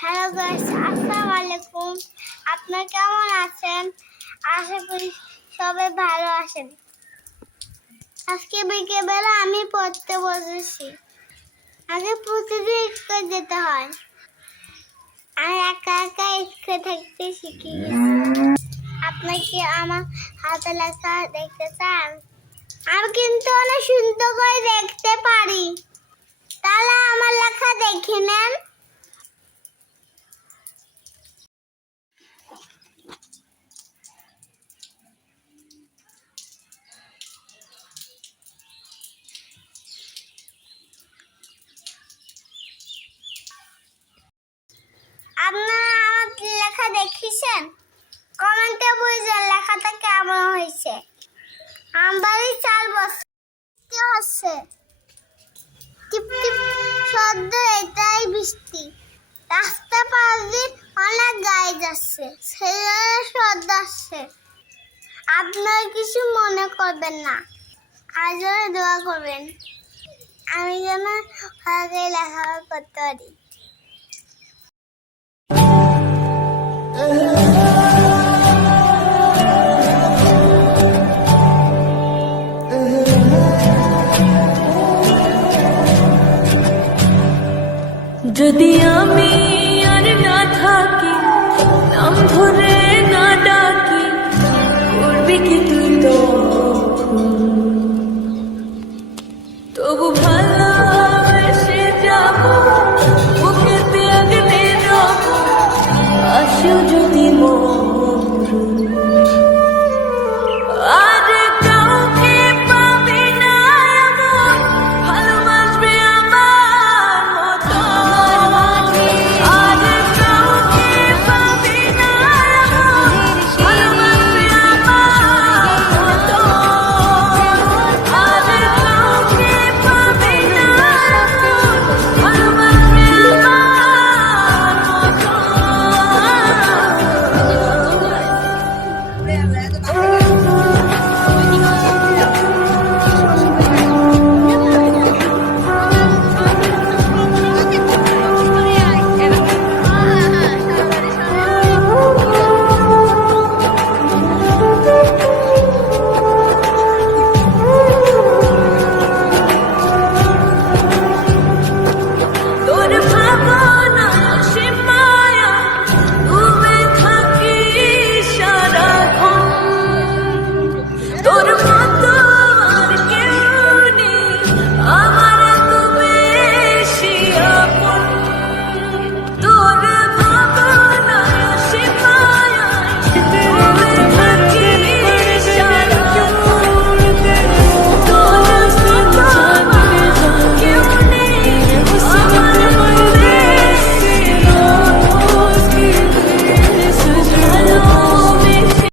Hello guys, আসসালামু আলাইকুম। আপনারা কেমন আছেন? আশা করি সবাই ভালো আছেন। আজকে বিকেলবেলা আমি পড়তে বসেছি। আগে প্রতিদিন স্কুলে যেতে হয়। আমি একা একা স্কুলে থাকতে শিখে গেছি। আপনারা কি আমার হাতে লেখা দেখতে চান? আমি কিন্তু অনেক সুন্দর করে দেখতে পারি। তাহলে আমার লেখা দেখে নেন। আপনারা আমার লেখা দেখেছেন? কমেন্টে বুঝলেন লেখাটা কেমন হয়েছে। আমবাড়ি 4 বছর হচ্ছে। টিপ টিপ শব্দ, এটাই বৃষ্টি। রাস্তা পাশ দিয়ে অনেক গাড়ি যাচ্ছে, ছেলেরা শব্দ আসছে। আপনারা কিছু মনে করবেন না, আর জন্য দোয়া করবেন আমি যেন আগে লেখাপড়া করতে পারি। যদি আমি আর না থাকি, নাম ধরে না ডাকি, করবি কি তুই তখন?